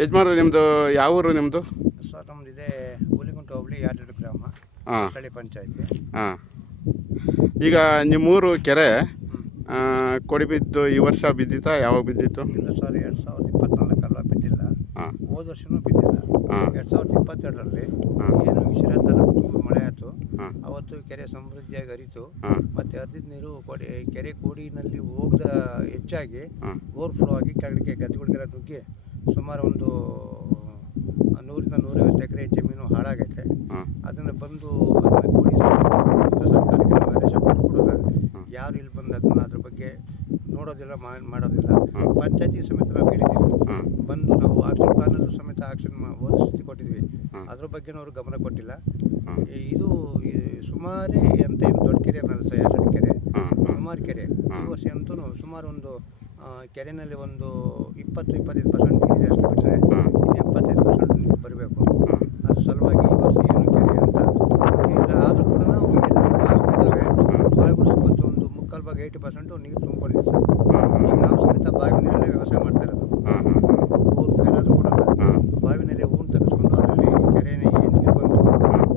ಯಜಮಾನ್ರೆ ನಿಮ್ಮದು ಯಾವ ಊರು ನಿಮ್ಮದು ಸರ್ ನಮ್ದು ಇದೆ ಹುಲಿಗುಂಟ ಹೋಬಳಿ ಯಾರ್ಡ್ ಗ್ರಾಮ ಹಾಂ. ಸ್ಥಳೀಯ ಪಂಚಾಯತಿ. ಹಾಂ. ಈಗ ನಿಮ್ಮೂರು ಕೆರೆ ಆ, ಕೊಡಿ ಬಿದ್ದು ಈ ವರ್ಷ ಬಿದ್ದಿತ್ತಾ? ಯಾವಾಗ ಬಿದ್ದಿತ್ತು? ಇಲ್ಲ ಸರ್ ಎರಡು ಸಾವಿರದ ಇಪ್ಪತ್ನಾಲ್ಕಲ್ಲ ಬಿದ್ದಿಲ್ಲ. ಹಾಂ. ಹೋದ ವರ್ಷನೂ ಬಿದ್ದಿಲ್ಲ. ಹಾಂ. ಎರಡು ಸಾವಿರದ ಇಪ್ಪತ್ತೆರಡರಲ್ಲಿ ಹಾಂ. ಏನು ವಿಶ್ರ ತಾಲೂಕು ಮಳೆ ಆಯಿತು. ಹಾಂ. ಅವತ್ತು ಕೆರೆ ಸಮೃದ್ಧಿಯಾಗಿ ಹರಿತು. ಹಾಂ. ಮತ್ತು ಹರಿದಿದ್ದ ನೀರು ಕೊಡಿ ಕೆರೆ ಕೋಡಿನಲ್ಲಿ ಹೋಗದ ಹೆಚ್ಚಾಗಿ ಹಾಂ. ಓವರ್ಫ್ಲೋ ಆಗಿ ಕೆಳಗಡೆ ಗದ್ದೆಗಳಿಗೆಲ್ಲ ನುಗ್ಗಿ ಸುಮಾರು ಒಂದು ನೂರಿಂದ ನೂರೈವತ್ತು ಎಕರೆ ಜಮೀನು ಹಾಳಾಗೈತೆ. ಅದನ್ನು ಬಂದು ಸರ್ಕಾರಕ್ಕೆ ಆದೇಶ ಯಾರು ಇಲ್ಲಿ ಬಂದು ಅದನ್ನ ಅದ್ರ ಬಗ್ಗೆ ನೋಡೋದಿಲ್ಲ ಮಾಡೋದಿಲ್ಲ. ಪಂಚಾಯತಿ ಸಮೇತ ನಾವು ಹೇಳಿದ್ದೀವಿ. ಬಂದು ನಾವು ಆಕ್ಷನ್ ಪ್ಲಾನಲ್ಲೂ ಸಮೇತ ಆಕ್ಷನ್ ಓದಿಸಿ ಕೊಟ್ಟಿದ್ವಿ. ಅದ್ರ ಬಗ್ಗೆ ಅವರು ಗಮನ ಕೊಟ್ಟಿಲ್ಲ. ಇದು ಸುಮಾರೇ ಅಂತ ಏನು ದೊಡ್ಡ ಕೆರೆ ಅನ್ನಲ್ಲ ಸರ್ ಎರಡು ಕೆರೆ. ಸುಮಾರು ಕೆರೆ. ಈ ವರ್ಷ ಅಂತೂ ಸುಮಾರು ಒಂದು ಆ, ಕೆರೆನಲ್ಲಿ ಒಂದು ಇಪ್ಪತ್ತು ಇಪ್ಪತ್ತೈದು ಪರ್ಸೆಂಟ್ ನೀರು ಅಷ್ಟು ಬಿಟ್ಟರೆ ಇನ್ನು ಎಪ್ಪತ್ತೈದು ಪರ್ಸೆಂಟ್ ನೀರು ಬರಬೇಕು. ಅದು ಅದ್ರ ಸಲುವಾಗಿ ಈ ವರ್ಷ ಏನು ಕೆರೆ ಅಂತ ಇಲ್ಲ ಆದರೂ ಕೂಡ ನಾವು ಎಲ್ಲಿ ಬಾವಿಗಳಿದ್ದಾವೆ. ಬಾವಿಗಳು ಇವತ್ತು ಒಂದು ಮುಕ್ಕಾಲು ಭಾಗ ಏಯ್ಟಿ ಪರ್ಸೆಂಟು ನೀರು ತುಂಬಿಕೊಂಡಿದೆ ಸರ್. ಈಗ ನಾವು ಸಮೇತ ಬಾವಿ ನೀರಲ್ಲೇ ವ್ಯವಸಾಯ ಮಾಡ್ತಾ ಇರೋದು ಹಾಂ ಹಾಂ ಬೋರ್ ಫೇಲ್ ಆದರೂ ಕೂಡ ಹಾಂ ಬಾವಿನಲ್ಲಿ ಹೂವು ತೆಗೆಸ್ಕೊಂಡು ಅದರಲ್ಲಿ ಕೆರೆನ ಏನು ನೀರು ಬಂತು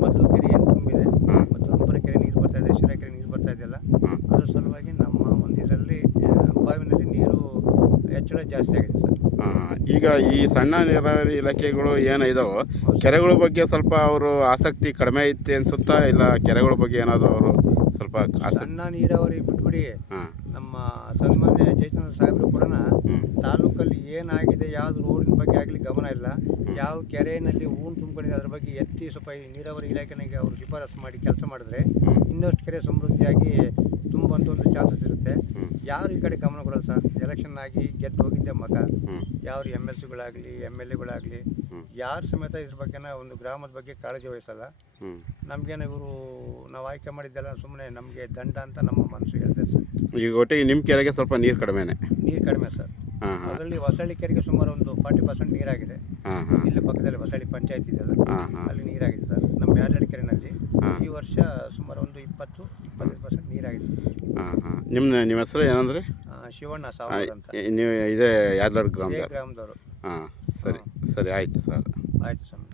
ಮದ್ದೂರು ಕೆರೆ ಏನು ತುಂಬಿದೆ ಹಾಂ ಮತ್ತು ದುರ್ಪುರ ಕೆರೆ ನೀರು ಬರ್ತಾ ಇದೆ ಶಿರಾ ಕೆರೆ ನೀರು ಬರ್ತಾ ಇದೆಯಲ್ಲ ಹಾಂ ಅದ್ರ ಸಲುವಾಗಿ ನಮ್ಮ ಒಂದು ಇದರಲ್ಲಿ ಬಾವಿನಲ್ಲಿ ನೀರು ಹೆಚ್ಚಳ ಜಾಸ್ತಿ ಆಗಿದೆ ಸರ್. ಈಗ ಈ ಸಣ್ಣ ನೀರಾವರಿ ಇಲಾಖೆಗಳು ಏನು ಇದಾವೋ ಕೆರೆಗಳ ಬಗ್ಗೆ ಸ್ವಲ್ಪ ಅವರು ಆಸಕ್ತಿ ಕಡಿಮೆ ಐತೆ ಅನ್ಸುತ್ತಾ ಇಲ್ಲ ಕೆರೆಗಳ ಬಗ್ಗೆ ಏನಾದರೂ ಅವರು ಸ್ವಲ್ಪ ಸಣ್ಣ ನೀರಾವರಿ ಬಿಟ್ಬಿಡಿ. ನಮ್ಮ ಸನ್ಮಾನ್ಯ ಜಯಚಂದ್ರ ಸಾಹೇಬರು ಕೂಡ ತಾಲೂಕಲ್ಲಿ ಏನಾಗಿದೆ ಯಾವ್ದು ರೋಡಿನ ಬಗ್ಗೆ ಆಗಲಿ ಗಮನ ಇಲ್ಲ. ಯಾವ ಕೆರೆಯಲ್ಲಿ ಹೂನ್ ತುಂಬಿಕೊಂಡಿದೆ ಅದ್ರ ಬಗ್ಗೆ ಎತ್ತಿ ಸ್ವಲ್ಪ ನೀರಾವರಿ ಇಲಾಖೆನಾಗೆ ಅವರು ಶಿಫಾರಸು ಮಾಡಿ ಕೆಲಸ ಮಾಡಿದ್ರೆ ಇನ್ನಷ್ಟು ಕೆರೆ ಸಮೃದ್ಧಿಯಾಗಿ ತುಂಬುವಂಥ ಯಾರು ಈ ಕಡೆ ಗಮನ ಕೊಡಲ್ಲ ಸರ್. ಎಲೆಕ್ಷನ್ ಆಗಿ ಗೆದ್ದು ಹೋಗಿದ್ದೆ ಮಗ. ಯಾರು ಎಂ ಎಲ್ ಸಿಗಳಾಗಲಿ ಎಂ ಎಲ್ ಎಗಳಾಗಲಿ. ಯಾರು ಸಮೇತ ಇದ್ರ ಬಗ್ಗೆನ ಒಂದು ಗ್ರಾಮದ ಬಗ್ಗೆ ಕಾಳಜಿ ವಹಿಸಲ್ಲ. ನಮಗೇನು ಇವರು ನಾವು ಆಯ್ಕೆ ಮಾಡಿದ್ದೆಲ್ಲ ಸುಮ್ಮನೆ ನಮಗೆ ದಂಡ ಅಂತ ನಮ್ಮ ಮನಸ್ಸು ಹೇಳ್ತೇವೆ ಸರ್. ಈಗ ಒಟ್ಟಿಗೆ ನಿಮ್ಮ ಕೆರೆಗೆ ಸ್ವಲ್ಪ ನೀರು ಕಡಿಮೆನೆ. ನೀರು ಕಡಿಮೆ ಸರ್. ಅದರಲ್ಲಿ ಹೊಸಳ್ಳಿ ಕೆರೆಗೆ ಸುಮಾರು ಒಂದು ಫಾರ್ಟಿ ಪರ್ಸೆಂಟ್ ನೀರಾಗಿದೆ. ಇಲ್ಲಿ ಪಕ್ಕದಲ್ಲಿ ಹೊಸಳ್ಳಿ ಪಂಚಾಯತ್ ಇದೆಯಲ್ಲ ಹಾಂ ಅಲ್ಲಿ ನೀರಾಗಿದೆ ಸರ್. ನಮ್ಮ ಯಾರ್ಯಾಡ ಕೆರೆನಲ್ಲಿ ಈ ವರ್ಷ ಸುಮಾರು ಒಂದು ಇಪ್ಪತ್ತು ಇಪ್ಪತ್ತೈದು ಪರ್ಸೆಂಟ್ ನೀರಾಗಿದೆ. ಹಾಂ ಹಾಂ. ನಿಮ್ಮ ನಿಮ್ಮ ಹೆಸರು ಏನಂದ್ರೆ? ಶಿವಣ್ಣ ಸಾವರ್ ಅಂತ. ನೀವು ಇದೇ ಯಾದಲಾಡ್ ಗ್ರಾಮದ ಗ್ರಾಮದವರು. ಹಾಂ ಸರಿ ಸರಿ ಆಯಿತು ಸರ್. ಆಯಿತು ಸ್ವಾಮಿ.